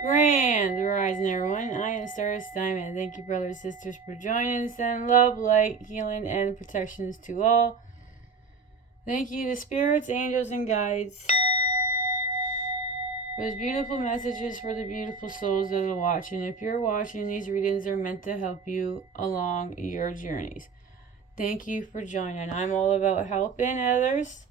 Grand Rising, everyone. I am Stardust Diamond. Thank you, brothers and sisters, for joining us. And love, light, healing, and protections to all. Thank you to spirits, angels, and guides. Those beautiful messages for the beautiful souls that are watching. If you're watching, these readings are meant to help you along your journeys. Thank you for joining. I'm all about helping others.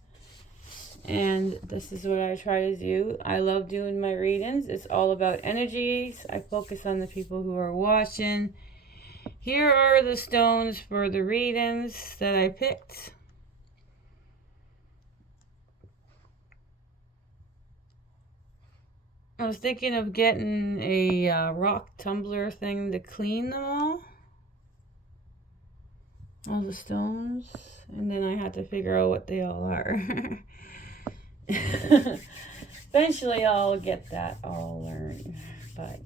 And this is what I try to do. I love doing my readings. It's all about energies. I focus on the people who are watching. Here are the stones for the readings that I picked. I was thinking of getting a rock tumbler thing to clean them all the stones, and then I had to figure out what they all are. Eventually I'll get that all learned, but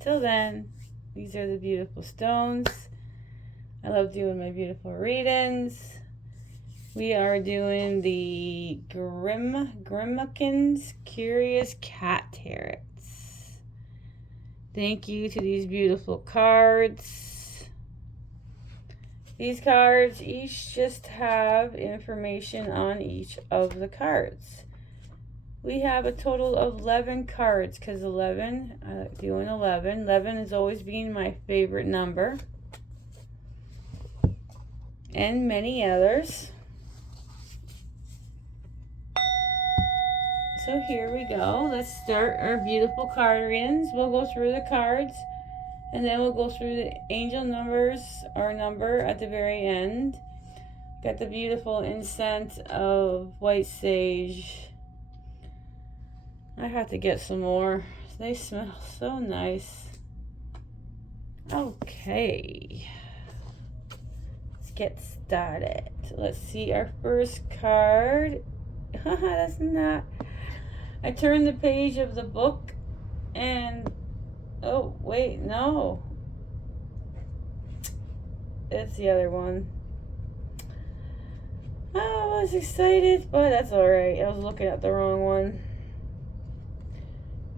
till then, these are the beautiful stones. I love doing my beautiful readings. We are doing the Grimalkins Curious Cat Tarots. Thank you to these beautiful cards. These cards each just have information on each of the cards. We have a total of 11 cards because 11, I like doing 11. 11 has always been my favorite number. And many others. So here we go. Let's start our beautiful card readings. We'll go through the cards and then we'll go through the angel numbers, our number at the very end. Got the beautiful incense of white sage. I have to get some more. They smell so nice. Okay. Let's get started. Let's see our first card. That's not. I turned the page of the book and oh wait, no. It's the other one. Oh, I was excited, but that's alright. I was looking at the wrong one.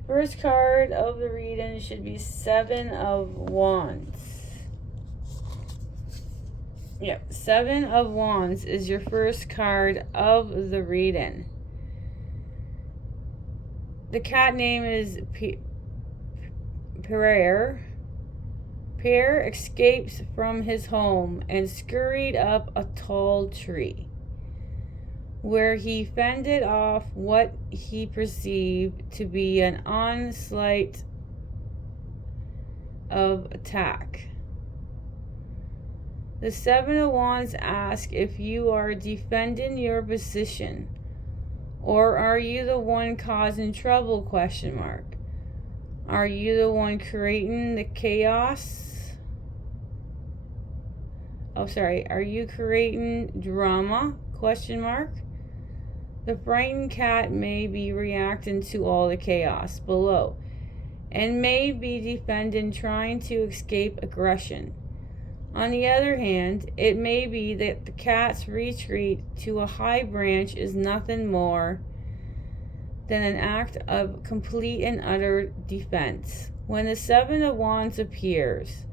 First card of the reading should be 7 of Wands. Yep, 7 of Wands is your first card of the reading. The cat name is Pierre. Pierre escapes from his home and scurried up a tall tree, where he fended off what he perceived to be an onslaught of attack. The 7 of Wands asks if you are defending your position, or are you the one causing trouble, ? Are you the one creating the chaos? Are you creating drama, ? The frightened cat may be reacting to all the chaos below and may be defending, trying to escape aggression. On the other hand, it may be that the cat's retreat to a high branch is nothing more than an act of complete and utter defense. When the 7 of Wands appears,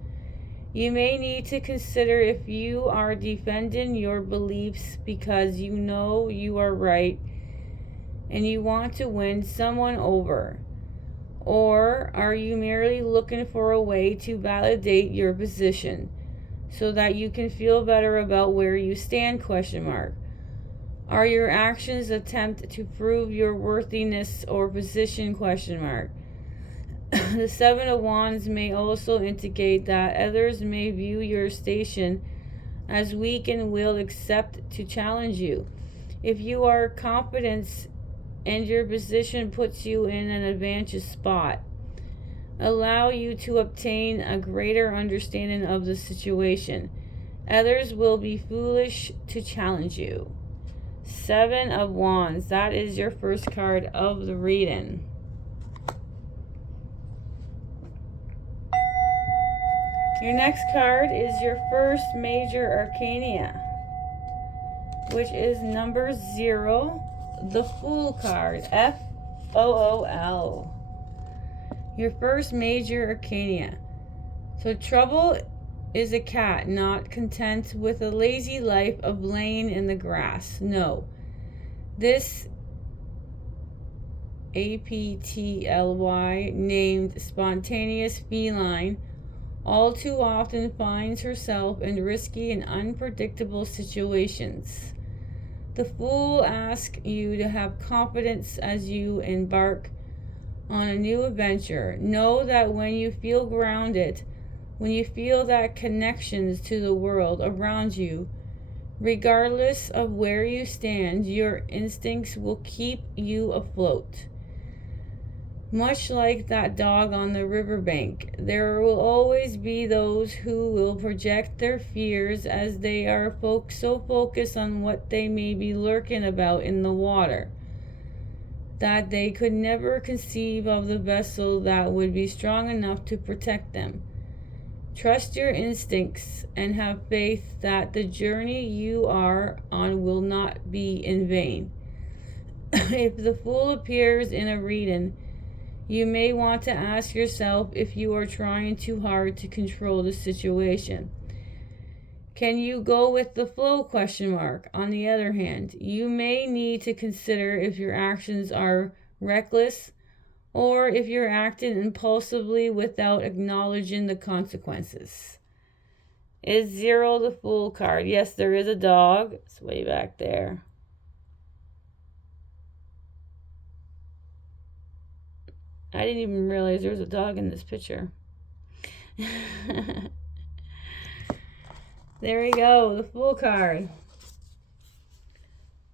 you may need to consider if you are defending your beliefs because you know you are right and you want to win someone over, or are you merely looking for a way to validate your position so that you can feel better about where you stand, ? Are your actions attempt to prove your worthiness or position, ? The 7 of Wands may also indicate that others may view your station as weak and will accept to challenge you. If you are confident and your position puts you in an advantageous spot, allow you to obtain a greater understanding of the situation. Others will be foolish to challenge you. 7 of Wands. That is your first card of the reading. Your next card is your first major arcana, which is number 0, the Fool card. Fool. Your first major arcana. So trouble is a cat not content with a lazy life of laying in the grass. No. This APTLY named spontaneous feline all too often finds herself in risky and unpredictable situations. The fool asks you to have confidence as you embark on a new adventure. Know that when you feel grounded, when you feel that connections to the world around you, regardless of where you stand, your instincts will keep you afloat. Much like that dog on the riverbank, there will always be those who will project their fears as they are so focused on what they may be lurking about in the water that they could never conceive of the vessel that would be strong enough to protect them. Trust your instincts and have faith that the journey you are on will not be in vain. If the fool appears in a reading, you may want to ask yourself if you are trying too hard to control the situation. Can you go with the flow? On the other hand, you may need to consider if your actions are reckless or if you're acting impulsively without acknowledging the consequences. Is 0 the Fool card? Yes, there is a dog. It's way back there. I didn't even realize there was a dog in this picture. There we go, the Fool card.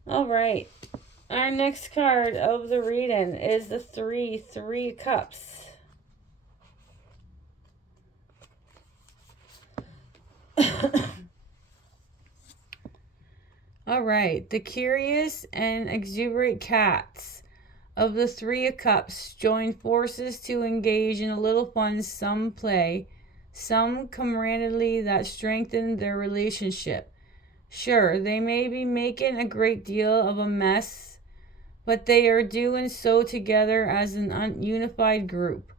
All right. Our next card of the reading is the Three Cups. All right. The curious and exuberant cats of the Three of Cups join forces to engage in a little fun, some play, some camaraderie that strengthen their relationship. Sure, they may be making a great deal of a mess, but they are doing so together as an unified group.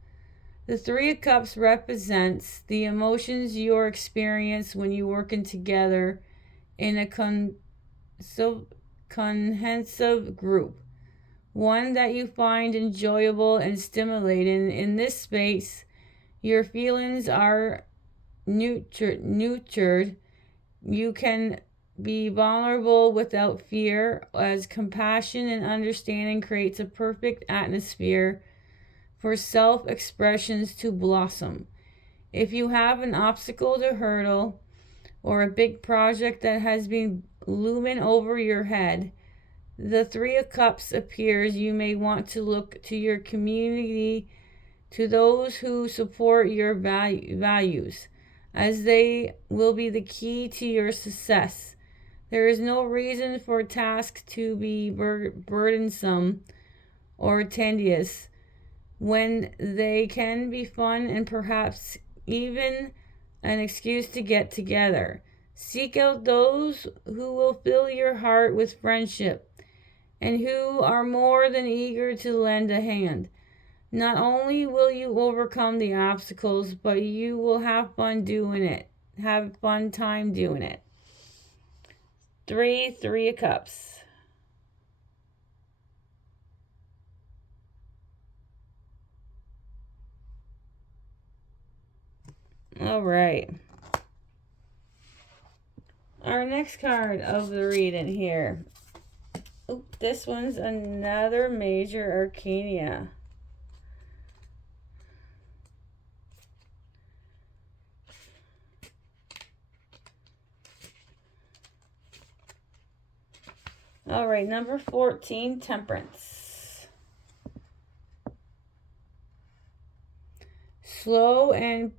The Three of Cups represents the emotions you experience when you're working together in a cohesive group. One that you find enjoyable and stimulating. In this space, your feelings are nurtured. You can be vulnerable without fear, as compassion and understanding creates a perfect atmosphere for self-expressions to blossom. If you have an obstacle to hurdle or a big project that has been looming over your head, the Three of Cups appears. You may want to look to your community, to those who support your values, as they will be the key to your success. There is no reason for tasks to be burdensome or tedious when they can be fun and perhaps even an excuse to get together. Seek out those who will fill your heart with friendship and who are more than eager to lend a hand. Not only will you overcome the obstacles, but you will have fun doing it. Have a fun time doing it. Three of Cups. All right. Our next card of the reading here. Oh, this one's another major arcana. All right, number 14, Temperance. Slow and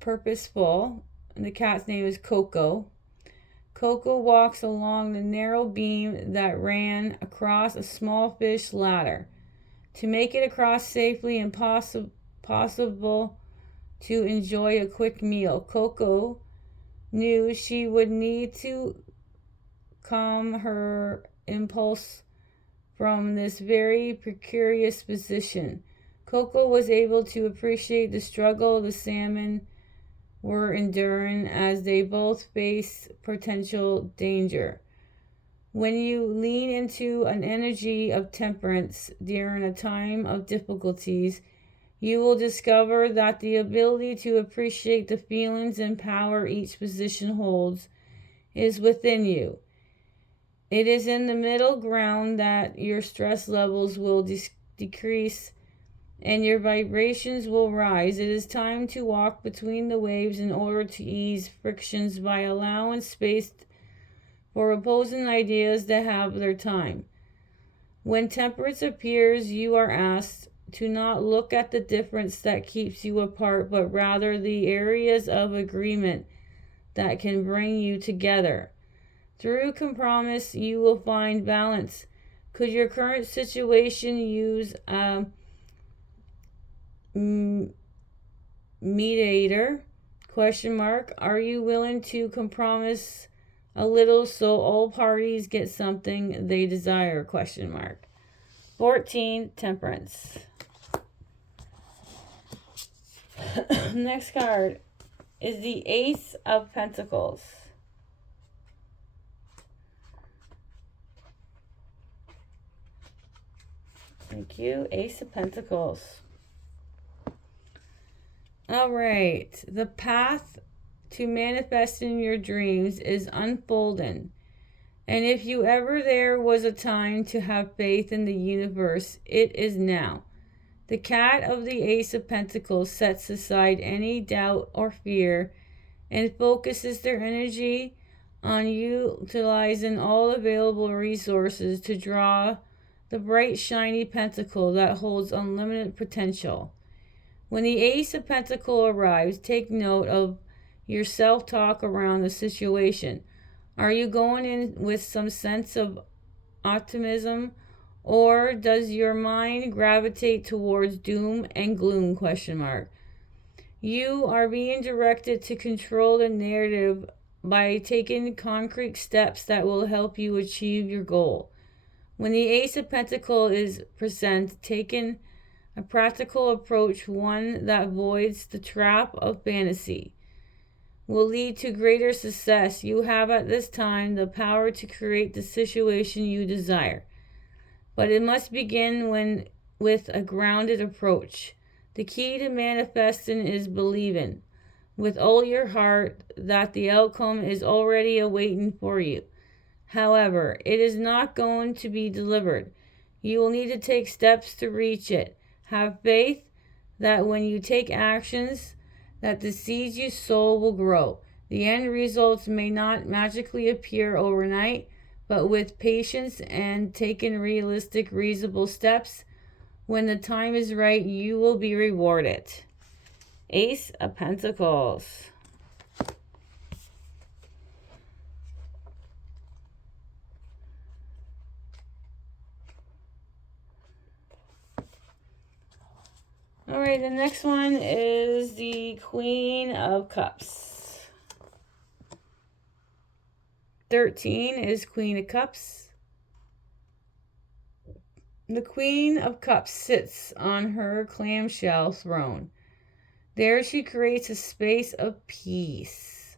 purposeful. And the cat's name is Coco. Coco walks along the narrow beam that ran across a small fish ladder. To make it across safely and possible to enjoy a quick meal, Coco knew she would need to calm her impulse from this very precarious position. Coco was able to appreciate the struggle the salmon were enduring as they both faced potential danger. When you lean into an energy of temperance during a time of difficulties, you will discover that the ability to appreciate the feelings and power each position holds is within you. It is in the middle ground that your stress levels will decrease and your vibrations will rise. It is time to walk between the waves in order to ease frictions by allowing space for opposing ideas to have their time. When temperance appears, you are asked to not look at the difference that keeps you apart, but rather the areas of agreement that can bring you together. Through compromise, you will find balance. Could your current situation use a mediator? Are you willing to compromise a little so all parties get something they desire? 14, temperance. Next card is the Ace of Pentacles. Thank you. Ace of Pentacles. All right. The path to manifesting your dreams is unfolding. And if you ever there was a time to have faith in the universe, it is now. The cat of the Ace of Pentacles sets aside any doubt or fear and focuses their energy on utilizing all available resources to draw the bright, shiny pentacle that holds unlimited potential. When the Ace of Pentacles arrives, take note of your self-talk around the situation. Are you going in with some sense of optimism, or does your mind gravitate towards doom and gloom? You are being directed to control the narrative by taking concrete steps that will help you achieve your goal. When the Ace of Pentacles is present, taking a practical approach, one that avoids the trap of fantasy, will lead to greater success. You have at this time the power to create the situation you desire. But it must begin with a grounded approach. The key to manifesting is believing with all your heart that the outcome is already awaiting for you. However, it is not going to be delivered. You will need to take steps to reach it. Have faith that when you take actions, that the seeds you sow will grow. The end results may not magically appear overnight, but with patience and taking realistic, reasonable steps, when the time is right, you will be rewarded. Ace of Pentacles. All right, the next one is the Queen of Cups. 13 is Queen of Cups. The Queen of Cups sits on her clamshell throne. There she creates a space of peace.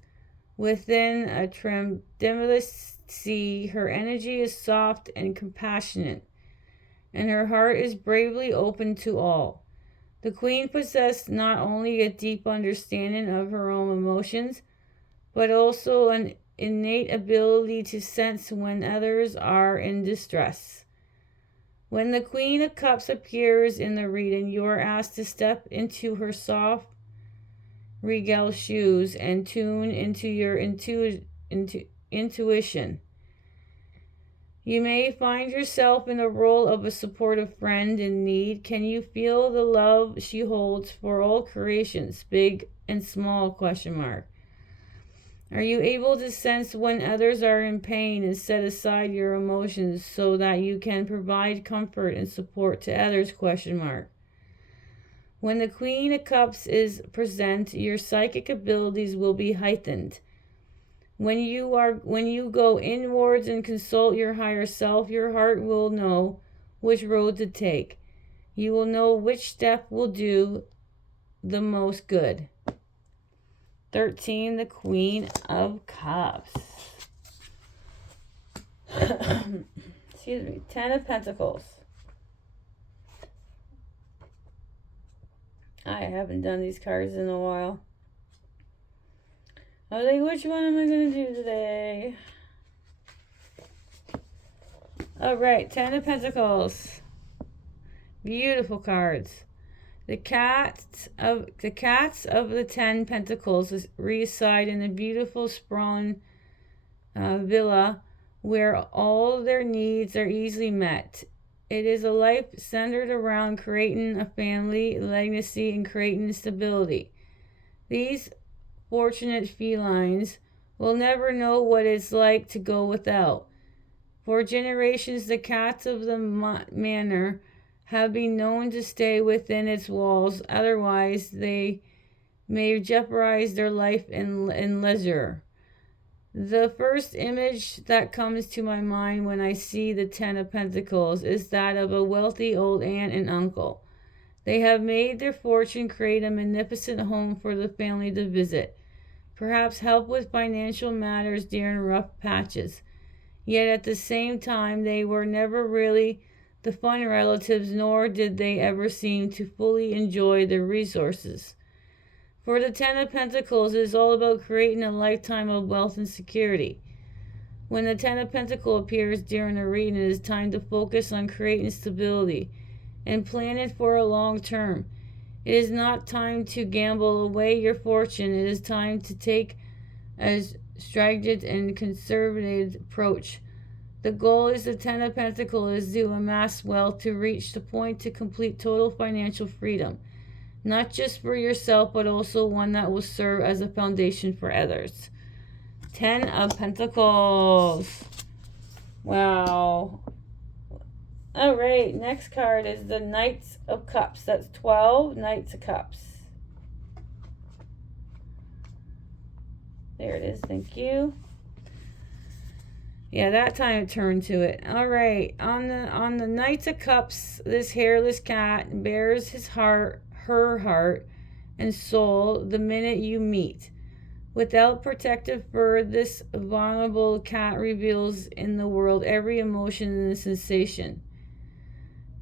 Within a tremendous sea, her energy is soft and compassionate, and her heart is bravely open to all. The Queen possessed not only a deep understanding of her own emotions, but also an innate ability to sense when others are in distress. When the Queen of Cups appears in the reading, you are asked to step into her soft, regal shoes and tune into your intuition. You may find yourself in the role of a supportive friend in need. Can you feel the love she holds for all creations, big and small? Are you able to sense when others are in pain and set aside your emotions so that you can provide comfort and support to others? When the Queen of Cups is present, your psychic abilities will be heightened. When you go inwards and consult your higher self, your heart will know which road to take. You will know which step will do the most good. 13, the Queen of Cups. Excuse me. 10 of Pentacles. I haven't done these cards in a while. I was like, which one am I going to do today? Alright, 10 of Pentacles. Beautiful cards. The cats of the 10 Pentacles reside in a beautiful sprawling villa where all their needs are easily met. It is a life centered around creating a family legacy and creating stability. These fortunate felines will never know what it's like to go without. For generations, the cats of the manor have been known to stay within its walls, otherwise they may jeopardize their life in leisure. The first image that comes to my mind when I see the 10 of Pentacles is that of a wealthy old aunt and uncle. They have made their fortune create a magnificent home for the family to visit, perhaps help with financial matters during rough patches. Yet at the same time, they were never really the fun relatives, nor did they ever seem to fully enjoy their resources. For the 10 of Pentacles, it is all about creating a lifetime of wealth and security. When the 10 of Pentacles appears during a reading, it is time to focus on creating stability and plan it for a long term. It is not time to gamble away your fortune. It is time to take a strategic and conservative approach. The goal is the 10 of Pentacles is to amass wealth to reach the point to complete total financial freedom, not just for yourself, but also one that will serve as a foundation for others. 10 of Pentacles. Wow. All right, next card is the Knights of Cups. That's 12 Knights of Cups. There it is. Thank you. Yeah, that time it turned to it. All right, on the Knights of Cups, this hairless cat bears her heart and soul the minute you meet. Without protective fur, this vulnerable cat reveals in the world every emotion and sensation.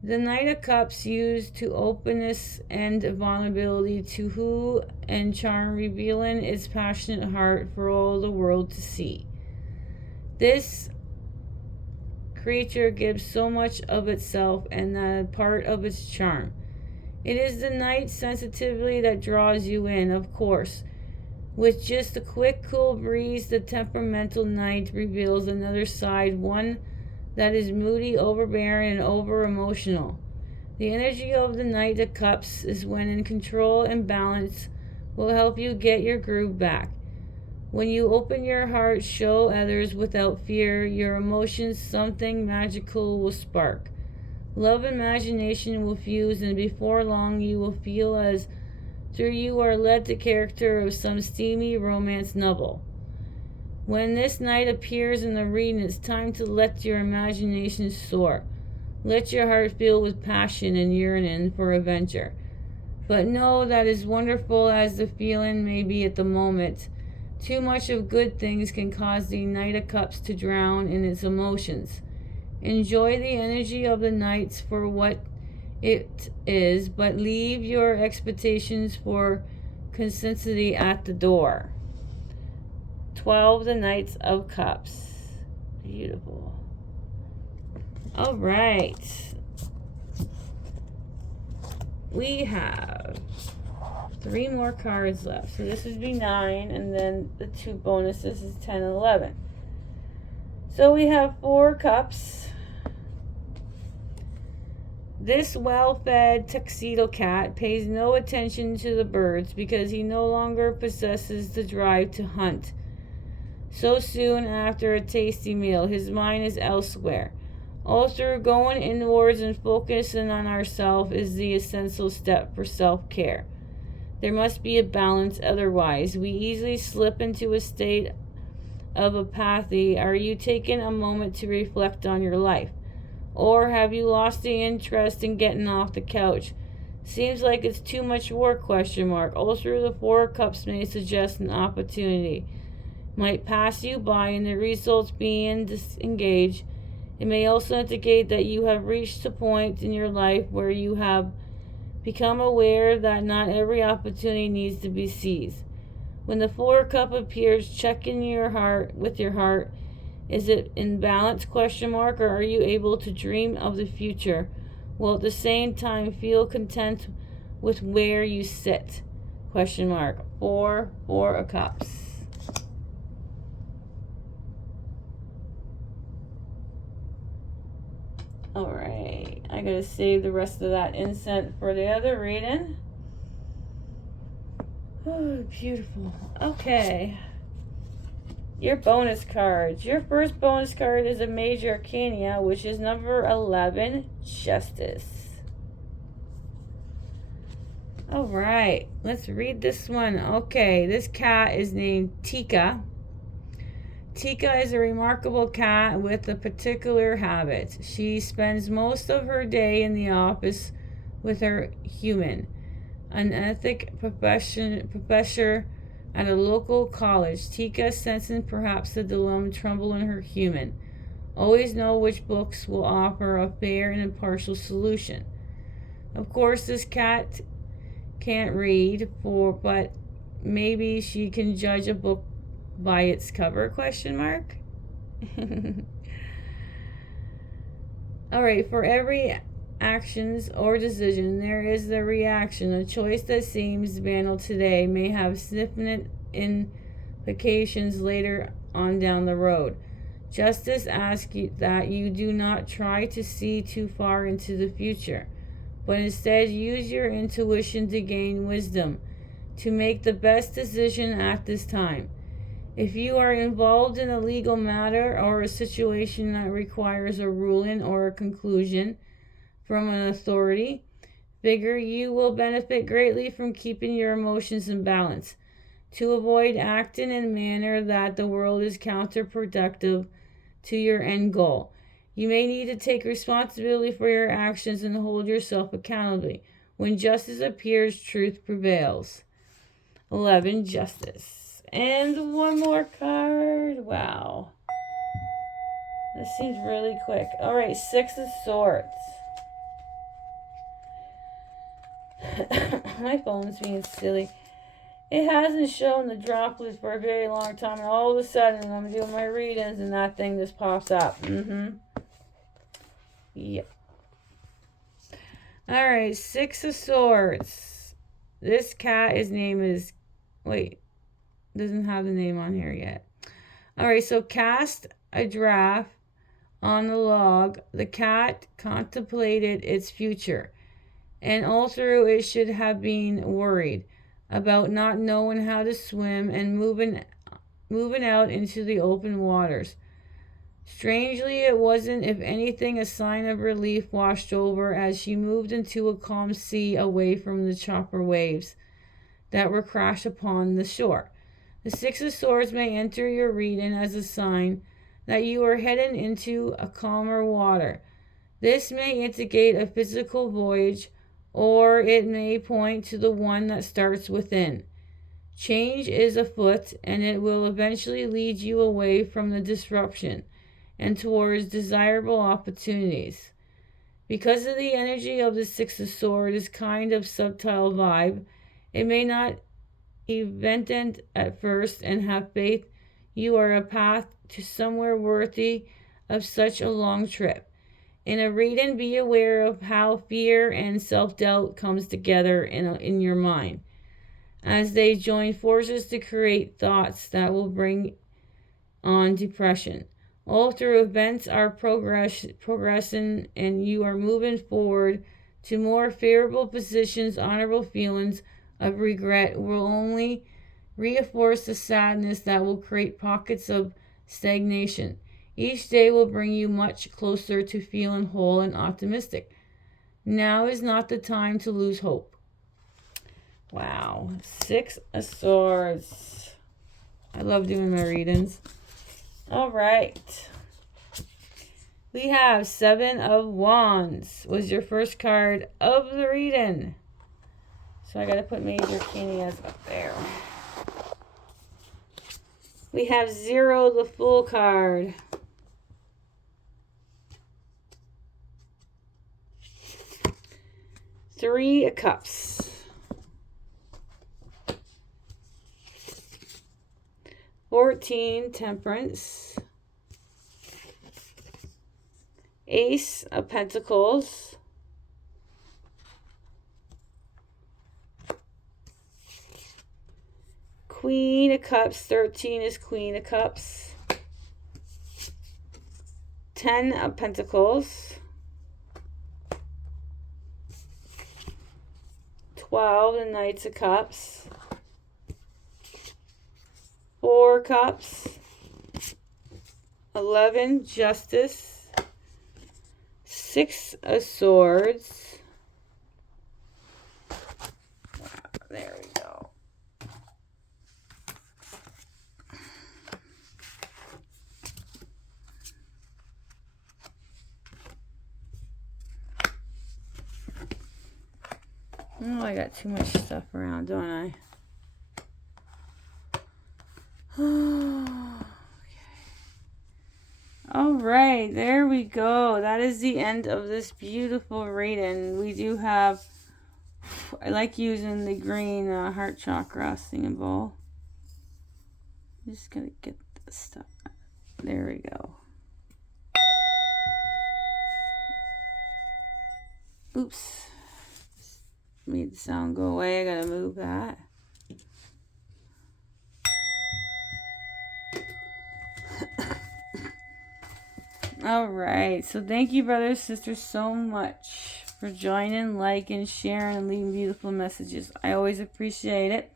The Knight of Cups used to openness and vulnerability to who and charm, revealing its passionate heart for all the world to see. This creature gives so much of itself and that part of its charm. It is the Knight's sensitivity that draws you in, of course. With just a quick, cool breeze, the temperamental Knight reveals another side, one that is moody, overbearing, and over-emotional. The energy of the Knight of Cups is when in control and balance will help you get your groove back. When you open your heart, show others without fear, your emotions, something magical will spark. Love and imagination will fuse, and before long you will feel as through you are led the character of some steamy romance novel. When this Knight appears in the reading, it's time to let your imagination soar. Let your heart fill with passion and yearning for adventure. But know that as wonderful as the feeling may be at the moment, too much of good things can cause the Knight of Cups to drown in its emotions. Enjoy the energy of the Knights for what it is, but leave your expectations for consistency at the door. 12, the Knights of Cups. Beautiful. All right. We have 3 more cards left. So this would be 9, and then the 2 bonuses is 10 and 11. So we have 4 cups. This well-fed tuxedo cat pays no attention to the birds because he no longer possesses the drive to hunt. So soon after a tasty meal, his mind is elsewhere. All through going inwards and focusing on ourselves is the essential step for self-care. There must be a balance, otherwise we easily slip into a state of apathy. Are you taking a moment to reflect on your life? Or have you lost the interest in getting off the couch? Seems like it's too much work, question mark. Also, the Four of Cups may suggest an opportunity. Might pass you by and the results being disengaged. It may also indicate that you have reached a point in your life where you have become aware that not every opportunity needs to be seized. When the Four Cup appears, check in your heart with your heart. Is it in balance, question mark, or are you able to dream of the future while at the same time feel content with where you sit? Question mark. Four of Cups. Alright, I gotta save the rest of that incense for the other reading. Oh, beautiful. Okay. Your bonus cards. Your first bonus card is a Major Arcana, which is number 11, Justice. Alright, let's read this one. Okay, this cat is named Tika. Tika is a remarkable cat with a particular habit. She spends most of her day in the office with her human, an ethic professor at a local college. Tika, sensing perhaps the dilemma tremble in her human, always know which books will offer a fair and impartial solution. Of course, this cat can't read, but maybe she can judge a book by its cover, question mark. Alright, for every actions or decision, there is the reaction. A choice that seems banal today may have significant implications later on down the road. Justice asks you that you do not try to see too far into the future, but instead use your intuition to gain wisdom, to make the best decision at this time. If you are involved in a legal matter or a situation that requires a ruling or a conclusion from an authority figure, you will benefit greatly from keeping your emotions in balance, to avoid acting in a manner that the world is counterproductive to your end goal. You may need to take responsibility for your actions and hold yourself accountable. When justice appears, truth prevails. 11, Justice. And one more card. Wow. This seems really quick. Alright, 6 of Swords. My phone's being silly. It hasn't shown the droplets for a very long time, and all of a sudden I'm doing my readings and that thing just pops up. Yep. Alright, 6 of Swords. This cat, his name is... Wait. Doesn't have the name on here yet. Alright, so cast a draft on the log. The cat contemplated its future, and all through it should have been worried about not knowing how to swim and moving out into the open waters. Strangely, it wasn't, if anything, a sign of relief washed over as she moved into a calm sea away from the chopper waves that were crashed upon the shore. The 6 of Swords may enter your reading as a sign that you are heading into a calmer water. This may indicate a physical voyage, or it may point to the one that starts within. Change is afoot, and it will eventually lead you away from the disruption and towards desirable opportunities. Because of the energy of the 6 of Swords, this kind of subtle vibe, it may not evident at first, and have faith you are a path to somewhere worthy of such a long trip. In a reading, be aware of how fear and self-doubt comes together in your mind, as they join forces to create thoughts that will bring on depression. All through events are progressing, and you are moving forward to more favorable positions. Honorable feelings of regret will only reinforce the sadness that will create pockets of stagnation. Each day will bring you much closer to feeling whole and optimistic. Now is not the time to lose hope. Wow. 6 of Swords. I love doing my readings. All right. We have 7 of Wands was your first card of the reading. So I got to put Major Arcanias up there. We have 0, the Fool card. Three of Cups. 14, Temperance. Ace of Pentacles. Queen of Cups. 13 is Queen of Cups. 10 of Pentacles. 12, the Knights of Cups. 4 Cups. 11, Justice. 6 of Swords. There we go. Oh, I got too much stuff around, don't I? All right, there we go. That is the end of this beautiful reading. We do have, I like using the green heart chakra singing bowl. I'm just going to get this stuff. There we go. Oops. Made the sound go away. I got to move that. All right, so thank you, brothers, sisters, so much for joining, liking, sharing, and leaving beautiful messages. I always appreciate it.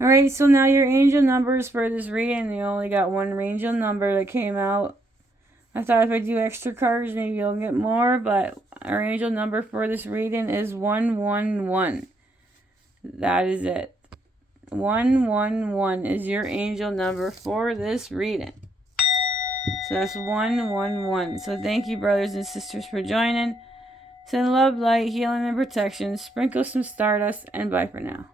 All right, so now your angel numbers for this reading. You only got one angel number that came out. I thought if I do extra cards, maybe you'll get more, but our angel number for this reading is 111. That is it. 111 is your angel number for this reading. So that's 111. So thank you, brothers and sisters, for joining. Send love, light, healing, and protection. Sprinkle some stardust, and bye for now.